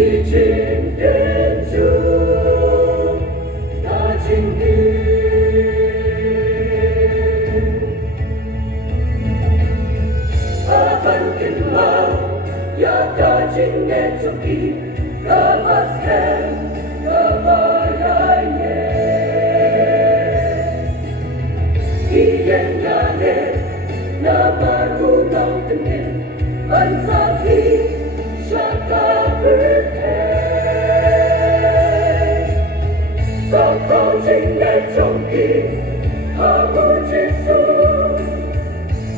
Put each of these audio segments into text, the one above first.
이진 된 주 가진 아반긴 마음 약가진 내 조기 가봤해 가봐야해 이행야네 나바로 넘는 반사기 샷갑을 해 꺾어진 내 종기 아버지수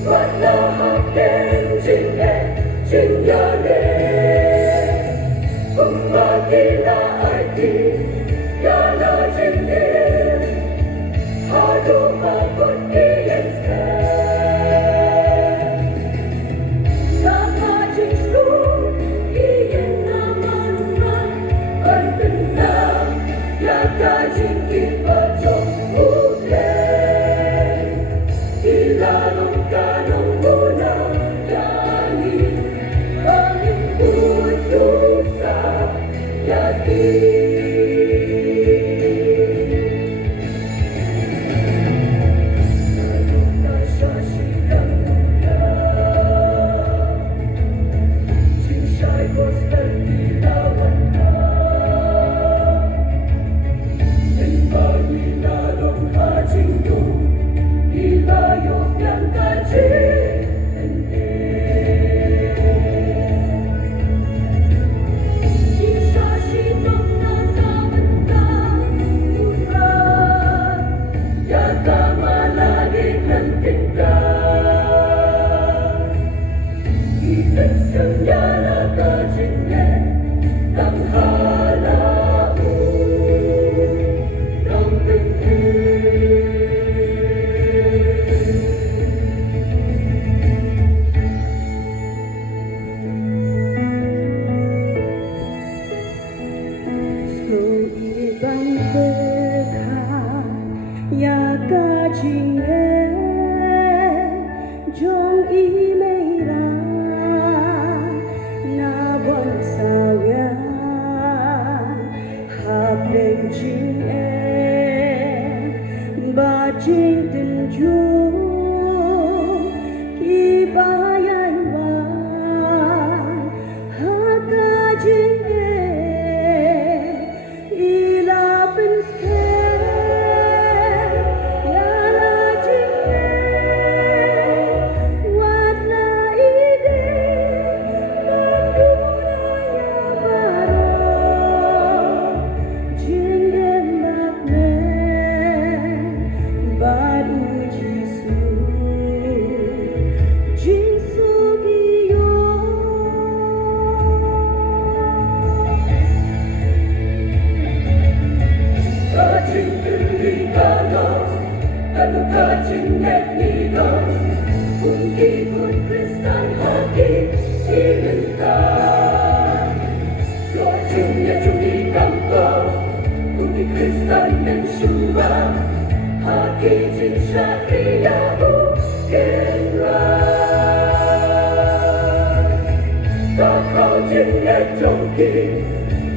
완나하게 진내 진야네 음악이나 알기 야나진네 하도 바쁜 이엔스케 Yakajin kipa jong ule ilalong kanong muna yani angin putus sa yati nalong na siya siyang mula sinsiya'y gospel ilawan na Yakajin jong imeira na buwan sawian habeng jing ba jing tin ju kibayan wan hakajin ilapin Kajing net nito kung ikot kristal hati simentan Kajing net jumikang ko kung ikristal ng syura hati jing syakriyahu kenran Kajing net jongki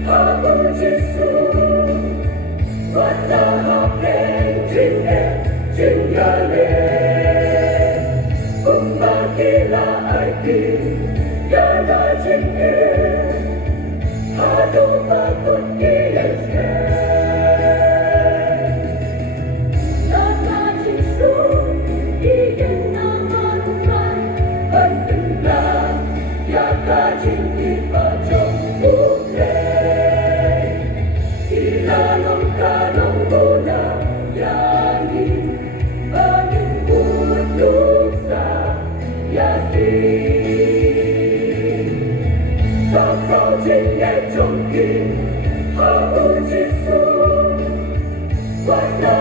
aku jisu wala hapeng jing net Jingyale, umakila aiki, yana jingye, hado bakut ienske. Nama jinsu, ien naman man, bandenglah, yaka jingki pajong ule. Ilalong kanong muna, yani, Kajing net jongki, aku jisu, wana